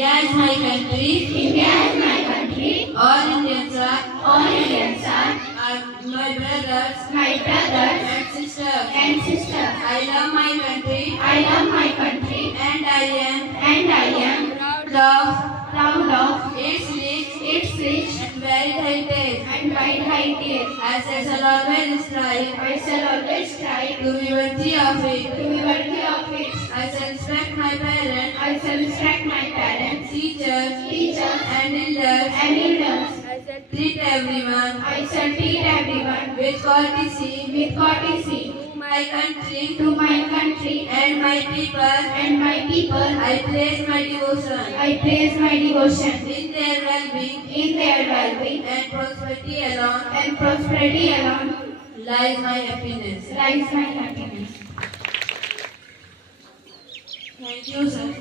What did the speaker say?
India is my country. India is my country. All Indians are my brothers and sisters. I love my country. And I am proud of its rich and varied heritage. I shall always strive to be worthy of it. I shall respect my parents, teachers, and elders. I shall treat everyone with courtesy. To my country and my people, I place my devotion. In their well-being and prosperity alone lies my happiness. Thank you, sir.